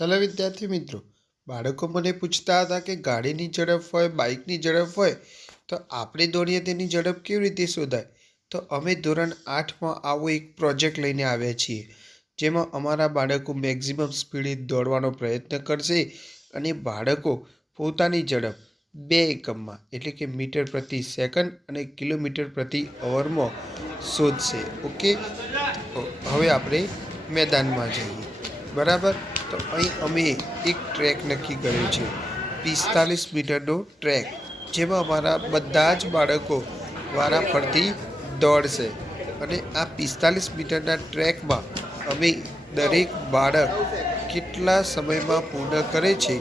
Hello વિદ્યાર્થી મિત્રો. બાળકો મને પૂછતા હતા કે ગાડીની ઝડપ હોય, બાઇકની ઝડપ હોય, તો આપણે દોડીએ તેની ઝડપ કેવી રીતે શોધાય? તો અમે ધોરણ આઠમાં આવો એક પ્રોજેક્ટ લઈને આવ્યા છીએ, જેમાં અમારા બાળકો મેક્ઝિમમ સ્પીડે દોડવાનો પ્રયત્ન કરશે અને બાળકો પોતાની ઝડપ બે એકમમાં, એટલે કે મીટર પ્રતિ સેકન્ડ અને કિલોમીટર પ્રતિ અવરમાં શોધશે. ઓકે હવે આપણે મેદાનમાં જઈએ. બરાબર? તો અહીં અમે એક ટ્રેક નક્કી કર્યો છે. પિસ્તાલીસ મીટરનો ટ્રેક જેમાં અમારા બધા જ બાળકો વારા ફરતી દોડશે. અને આ પિસ્તાલીસ મીટરના ટ્રેકમાં અમે દરેક બાળક કેટલા સમયમાં પૂર્ણ કરે છે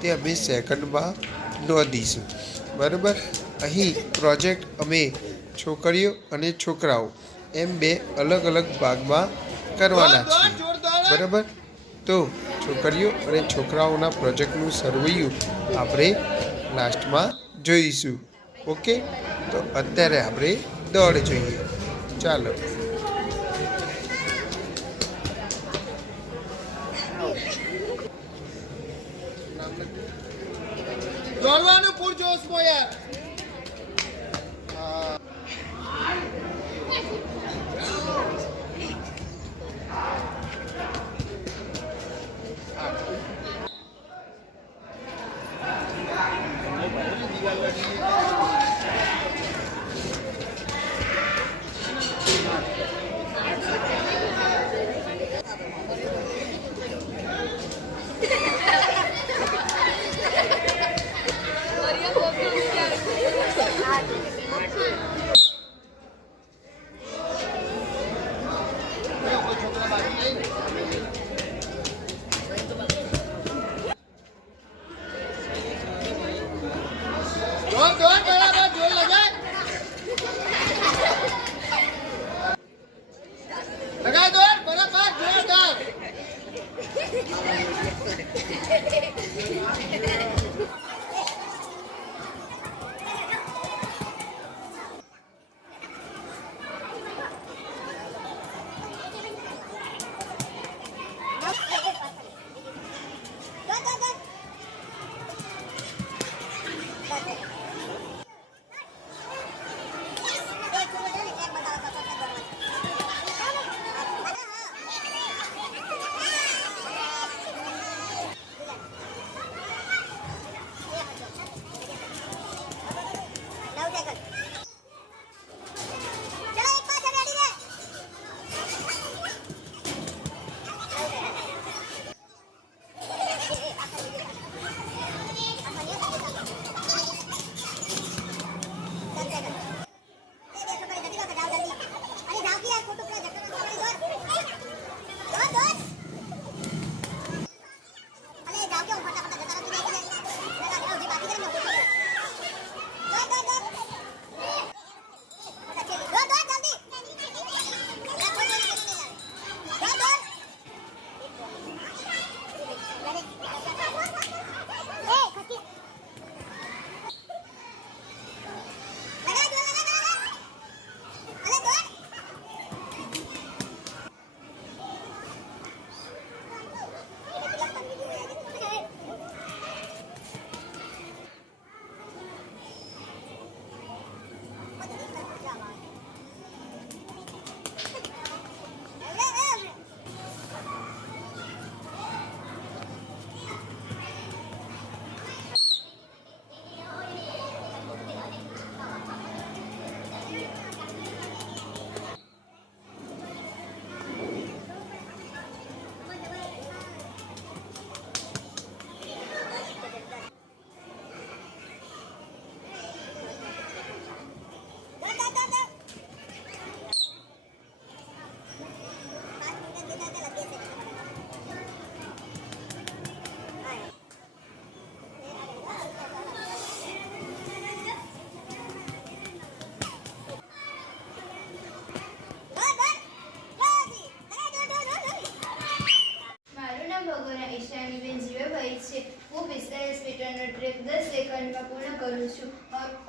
તે અમે સેકન્ડમાં નોંધીશું. બરાબર? અહીં પ્રોજેક્ટ અમે છોકરીઓ અને છોકરાઓ એમ બે અલગ અલગ ભાગમાં કરવાના છીએ. બરાબર? તો છોકરીઓ અને છોકરાઓના પ્રોજેક્ટનું સરવૈયું આપણે લાસ્ટમાં જોઈશું. ઓકે? તો અત્યારે આપણે દોડ જોઈએ. ચાલો. દોડવાનું પૂરજોશમાં યાર.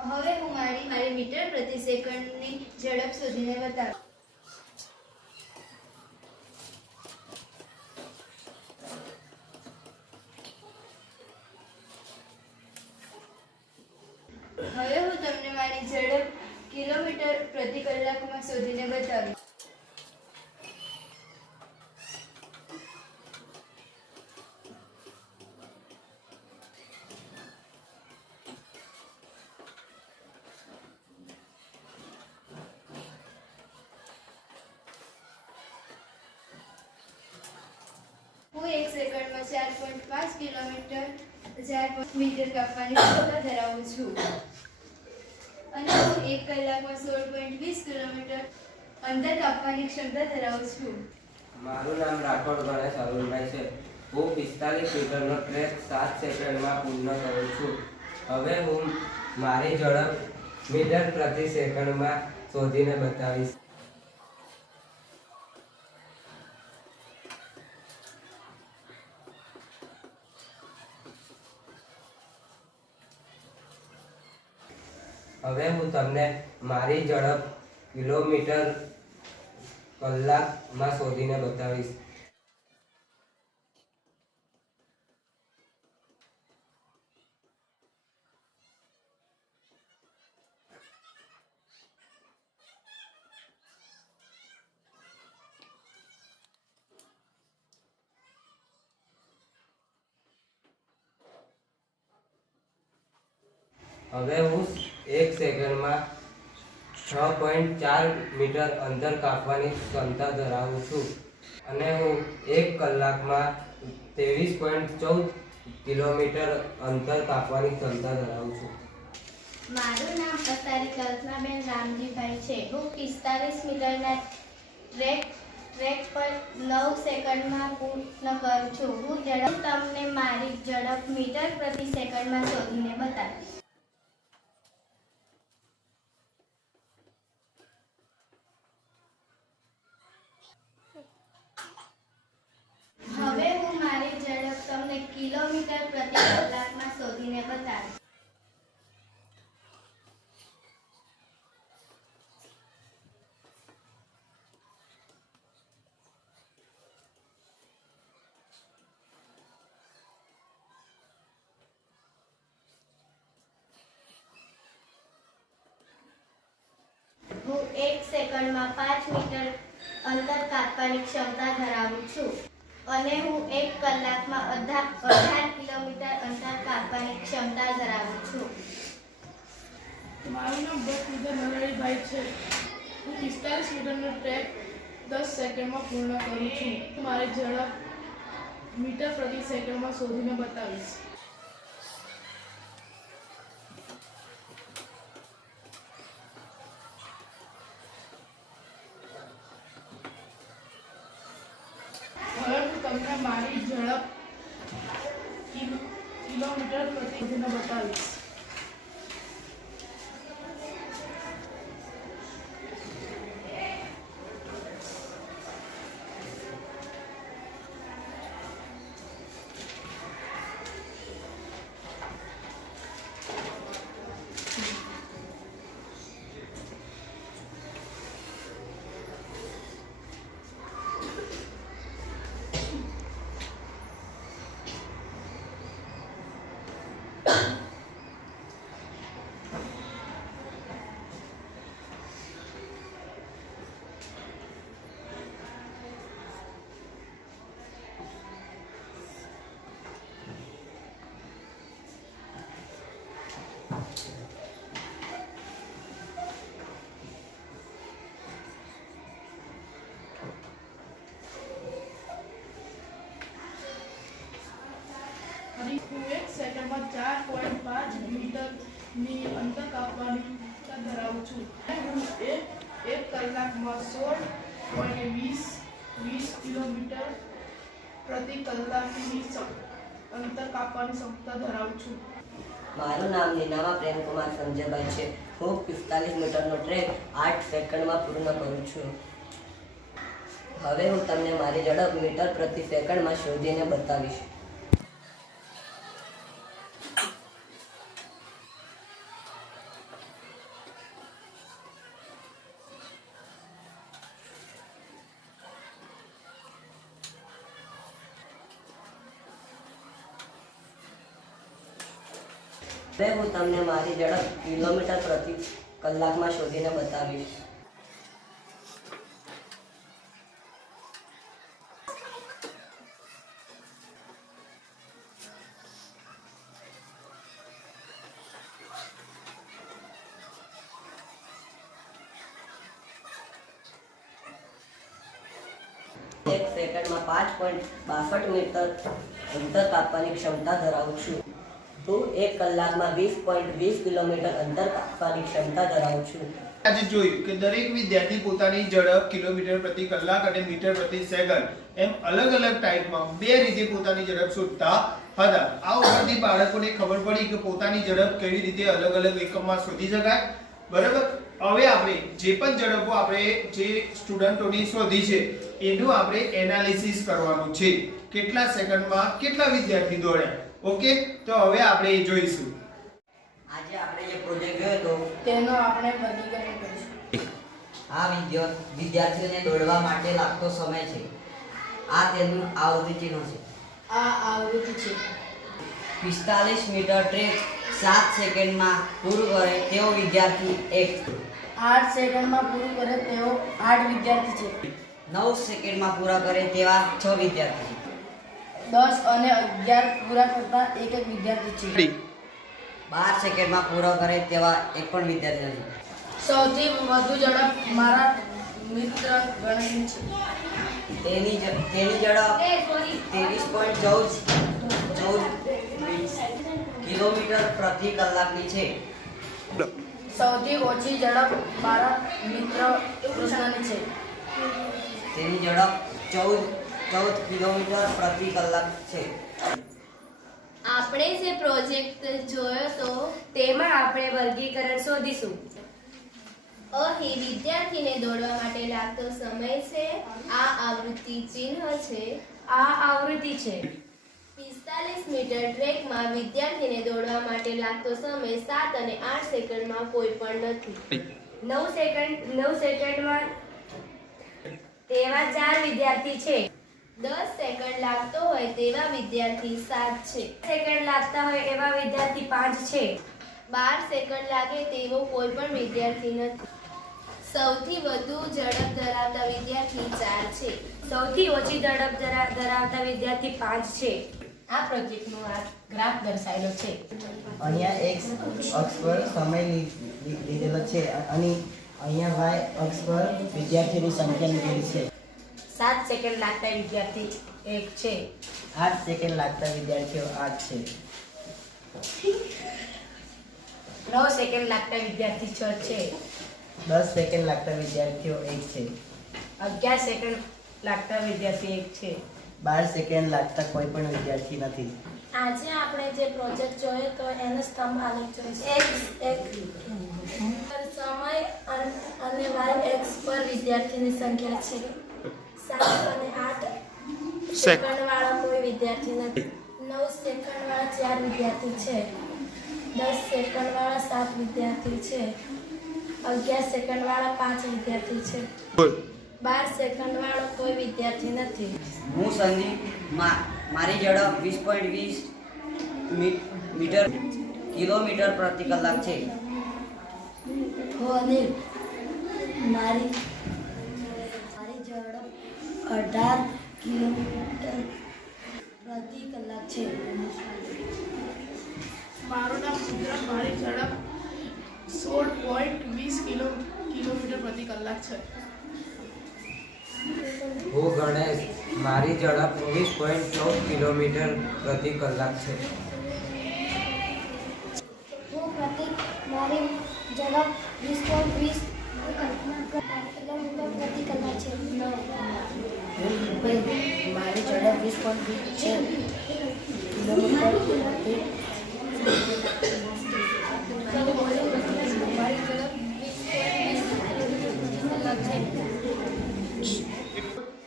હવે હું મારી મારી મીટર પ્રતિ સેકન્ડની ઝડપ શોધીને બતાવું. ચાર પોઈન્ટ પાંચ કિલોમીટર ચાર મીટર કાપવાની ક્ષમતા ધરાવું છું. અને હું એક કલાકમાં સોળ પોઈન્ટ વીસ કિલોમીટર અંતર કાપવાની ક્ષમતા ધરાવું છું. મારું નામ રાઠોડ ગણેશ અરુણભાઈ છે. હું પિસ્તાલીસ મીટરનો ટ્રેક સાત સેકન્ડમાં પૂર્ણ કરું છું. હવે હું મારી ઝડપ મીટર પ્રતિ સેકન્ડમાં શોધીને બતાવીશ. હવે હું તમને મારી ઝડપ કિલોમીટર કલાકમાં શોધીને બતાવીશ. હવે હું એક સેકન્ડમાં છ પોઈન્ટ ચાર મીટર અંતર કાપવાની ક્ષમતા ધરાવું છું. અને હું એક કલાકમાં ત્રેવીસ પોઈન્ટ ચૌદ કિલોમીટર અંતર કાપવાની ક્ષમતા ધરાવું છું. મારું નામ અતારી કલ્પનાબેન રામજીભાઈ છે. હું પિસ્તાલીસ મીટરના ટ્રેક ટ્રેક પર નવ સેકન્ડમાં પૂર્ણ કરું છું. હું ઝડપ તમને મારી ઝડપ મીટર પ્રતિ સેકન્ડમાં શોધીને બતાવીશ હવે હું મારી ઝડપ તમને કિલોમીટર પ્રતિ કલાકમાં શોધીને બતાવીશ હું એક સેકન્ડમાં પાંચ મીટર અંતર કાપવાની ક્ષમતા ધરાવું છું. અને હું એક કલાકમાં અઢાર અઢાર કિલોમીટર અંતર કાપવાની ક્ષમતા ધરાવું છું. મારું નામ ભટ્ટ નરળીભાઈ છે. હું પિસ્તાલીસ મીટરનો ટ્રેક દસ સેકન્ડમાં પૂર્ણ કરું છું. મારી ઝડપ મીટર પ્રતિ સેકન્ડમાં શોધીને બતાવીશ હવે હું તમને મારી ઝડપ કિલો- કિલોમીટર પ્રતિ શોધીને બતાવીશ અને હું એક સેકન્ડમાં ચાર પોઈન્ટ પાંચ એક કલાકમાં સોળ પોઈન્ટ વીસ વીસ કિલોમીટર પ્રતિ કલાકની અંતર કાપવાની ક્ષમતા ધરાવું છું. મારું નામ નીનામા પ્રેમકુમાર સંજયભાઈ છે. હું પિસ્તાલીસ મીટરનો ટ્રેક આઠ સેકન્ડમાં પૂર્ણ કરું છું. હવે હું તમને મારી ઝડપ મીટર પ્રતિ સેકન્ડમાં શોધીને બતાવીશ હવે હું તમને ઝડપ કિલોમીટર પ્રતિ કલાકમાં શોધીને બતાવીશ. હવે એક સેકન્ડમાં પાંચ પોઈન્ટ બાસઠ મીટર અંતર કાપવાની ક્ષમતા ધરાવું છું. એક કલાકમાં વીસ પોઈન્ટ વીસ કિલોમીટર અંતર કાપવાની ક્ષમતા ધરાવું છું. આજે જોયું કે દરેક વિદ્યાર્થી પોતાની ઝડપ કિલોમીટર પ્રતિ કલાક અને મીટર પ્રતિ સેકન્ડ એમ અલગ અલગ ટાઈપમાં બે રીતે પોતાની ઝડપ શોધતા હતા. આ ઉપરથી બાળકોને ખબર પડી કે પોતાની ઝડપ કેવી રીતે અલગ અલગ એકમમાં શોધી શકાય. બરાબર? હવે આપણે જે પણ ઝડપો આપણે જે સ્ટુડન્ટોની શોધી છે, એનું આપણે એનાલિસિસ કરવાનું છે. કેટલા સેકન્ડમાં કેટલા વિદ્યાર્થી દોડ્યા? ઓકે? તો હવે આપણે એ જોઈશું. આજે આપણે જે પ્રોજેક્ટ જોયો તો તેનો આપણે વર્ગીકરણ કરીશું. આ વિદ્યા વિદ્યાર્થીઓને દોડવા માટે લાગતો સમય છે. આ તેનું આવૃત્તિ ચિહ્ન છે. આ આવૃત્તિ છે. પિસ્તાલીસ મીટર ટ્રેક સાત સેકન્ડમાં પૂરું કરે તેવો વિદ્યાર્થી એક. આઠ સેકન્ડમાં પૂરું કરે તેવો આઠ વિદ્યાર્થી છે. નવ સેકન્ડમાં પૂરા કરે તેવા છ વિદ્યાર્થી છે. દસ અને અગિયાર પૂરા કરતા એક એક વિદ્યાર્થી છે. બાર સેકન્ડમાં પૂરો કરે તેવા એક પણ વિદ્યાર્થી નથી સૌથી વધુ ઝડપ મારા મિત્ર ગણેશ છે. તેની તેની ઝડપ ત્રેવીસ પોઈન્ટ ચૌદ ચૌદ કિલોમીટર પ્રતિ કલાકની છે. સૌથી ઓછી ઝડપ મારા મિત્ર કૃષ્ણની છે. તેની ઝડપ ચૌદ ચૌદ કિલોમીટર પ્રતિ કલાક છે. આપણે જે પ્રોજેક્ટ જોયો તો તેમાં આપણે વર્ગીકરણ શોધીશું. અહીં વિદ્યાર્થીને દોડવા માટે લાગતો સમય છે. આ આવૃત્તિ ચિહ્ન છે. આ આવૃત્તિ છે. પિસ્તાલીસ મીટર ટ્રેકમાં વિદ્યાર્થીને દોડવા માટે લાગતો સમય સાત અને આઠ સેકન્ડમાં કોઈ પણ નથી. નવ સેકન્ડ નવ સેકન્ડમાં તેવા ચાર વિદ્યાર્થી છે. દસ સેકન્ડ લાગતો હોય તેવા વિદ્યાર્થી સાત છે. સેકન્ડ લાગતા હોય એવા વિદ્યાર્થી પાંચ છે. બાર સેકન્ડ લાગે તેવો કોઈ પણ વિદ્યાર્થી નથી. સૌથી વધુ ઝડપ ધરાવતા વિદ્યાર્થી ચાર છે. સૌથી ઓછી ઝડપ ધરા- ધરાવતા વિદ્યાર્થી પાંચ છે. આ પ્રોજેક્ટનો આ ગ્રાફ દર્શાવેલો છે. અહીંયા એક્સ અક્ષ પર સમય લીધેલો છે. અને અહીંયા વાય અક્ષ પર વિદ્યાર્થીની સંખ્યા લીધેલી છે. સાત સેકન્ડ લાગતા વિદ્યાર્થી એક છે. આઠ સેકન્ડ લાગતા વિદ્યાર્થીઓ આઠ છે. નવ સેકન્ડ લાગતા વિદ્યાર્થી છ છે. દસ સેકન્ડ લાગતા વિદ્યાર્થીઓ એક છે. અગિયાર સેકન્ડ લાગતા વિદ્યાર્થી એક છે. બાર સેકન્ડ લાગતા કોઈ પણ વિદ્યાર્થી નથી. આજે આપણે જે પ્રોજેક્ટ જોયો તો એનો સ્તંભ આલેખ જોઈશું. એક એક સમય અને વાય એક્સ પર વિદ્યાર્થીની સંખ્યા છે. સાત અને આઠ સેકન્ડ વાળા કોઈ વિદ્યાર્થી નથી. નવ સેકન્ડ વાળા ચાર વિદ્યાર્થી છે. દસ સેકન્ડ વાળા સાત વિદ્યાર્થી છે. અગિયાર સેકન્ડ વાળા પાંચ વિદ્યાર્થી છે. બાર સેકન્ડ વાળો કોઈ વિદ્યાર્થી નથી. હું સંદીપ મા- મારી ઝડપ વીસ પોઈન્ટ વીસ મીટર કિલોમીટર પ્રતિ કલાક છે. હું અનિલ. મારી અઢાર કિલોમીટર પ્રતિ કલાક છે. મારું નામ રુદ્ર મારી ઝડપ સોળ પોઈન્ટ વીસ કિલો કિલોમીટર પ્રતિ કલાક છે. હું ગણેશ મારી ઝડપ વીસ પોઈન્ટ ચૌદ કિલોમીટર પ્રતિ કલાક છે. હું પ્રતિક મારી ઝડપ વીસ પોઈન્ટ વીસ કિલોમીટર પ્રતિ કલાક છે. મારી ઝડપ વીસ પોઈન્ટ વીસ છે.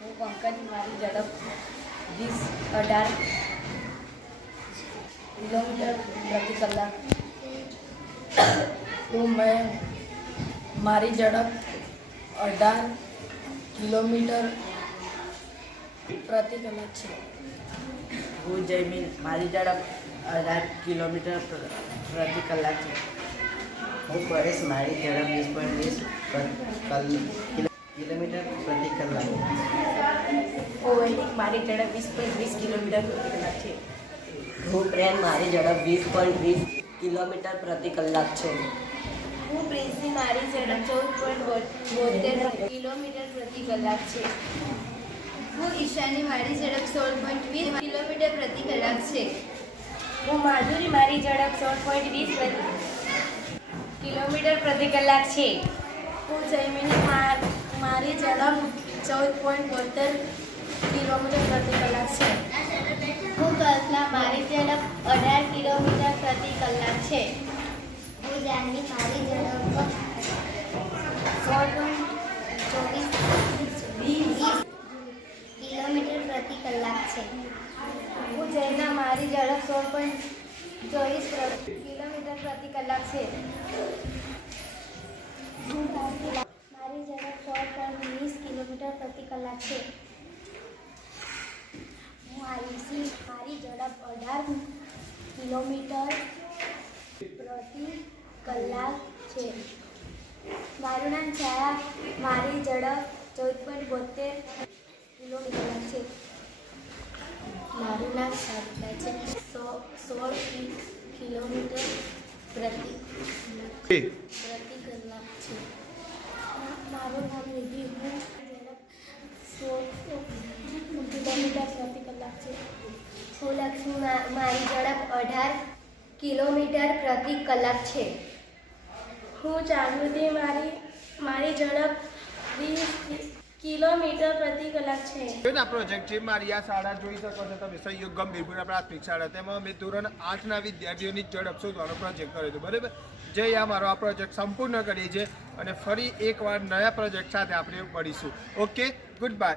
હું મારી ઝડપ વીસ, અઢાર કિલોમીટર પ્રતિ કલાક. હું મેં મારી ઝડપ અઢાર કિલોમીટર પ્રતિ કલાક છે. હું જયમીન મારી ઝડપ અઢાર કિલોમીટર પ્રતિ કલાક છે. હું પરેશ મારી ઝડપ વીસ પોઈન્ટ વીસ કિલોમીટર પ્રતિ કલાક. ઓવૈદિક મારી ઝડપ વીસ પોઈન્ટ વીસ કિલોમીટર પ્રતિ કલાક છે. હું પ્રેમ મારી ઝડપ વીસ પોઈન્ટ વીસ કિલોમીટર પ્રતિ કલાક છે. હું પ્રિન્સની મારી ઝડપ ચૌદ પોઈન્ટ બોતેર કિલોમીટર પ્રતિ કલાક છે. હું ઈશાની મારી ઝડપ સોળ પોઈન્ટ વીસ કિલોમીટર પ્રતિ કલાક છે. હું માધુરી મારી ઝડપ સોળ પોઈન્ટ વીસ કિલોમીટર પ્રતિ કલાક છે. હું જયમિની મારી ઝડપ ચૌદ પોઈન્ટ બોતેર કિલોમીટર પ્રતિ કલાક છે. હું કલ્પના મારી ઝડપ અઢાર કિલોમીટર પ્રતિ કલાક છે. હું જાનવી મારી ઝડપ સોળ પોઈન્ટ ચોવીસ વીસ પ્રતિ કલાક છે. હું જયના મારી ઝડપ સોળ પોઈન્ટ ચોવીસ કિલોમીટર પ્રતિ કલાક છે. મારી ઝડપ સોળ પોઈન્ટ વીસ કિલોમીટર પ્રતિ કલાક છે. હું આયુષી મારી ઝડપ અઢાર કિલોમીટર પ્રતિ કલાક છે. મારું નામ છાયા. મારી ઝડપ ચૌદ પોઈન્ટ બોતેર કિલોમીટર મારું નામ સારિકા છે. સો સોળ કિલોમીટર પ્રતિ પ્રતિ કલાક છે. મારું નામ નિધિ હું સોળ કિલોમીટર પ્રતિ કલાક છે. હું લક્ષ્મી મારી ઝડપ અઢાર કિલોમીટર પ્રતિ કલાક છે. હું જાગૃતિ મારી મારી ઝડપ વીસ કિલોમીટર પ્રતિ કલાક છે. જોઈને પ્રોજેક્ટ છે, મારી આ શાળા જોઈ શકો છો તમે. સહયોગ ગંભીરપુરા પ્રાથમિક શાળા. તેમાં અમે ધોરણ આઠના વિદ્યાર્થીઓની ઝડપ શોધવાનો પ્રોજેક્ટ કર્યો હતો. બરાબર? જે આ, મારો આ પ્રોજેક્ટ સંપૂર્ણ કરીએ છીએ અને ફરી એકવાર નયા પ્રોજેક્ટ સાથે આપણે મળીશું. Okay good bye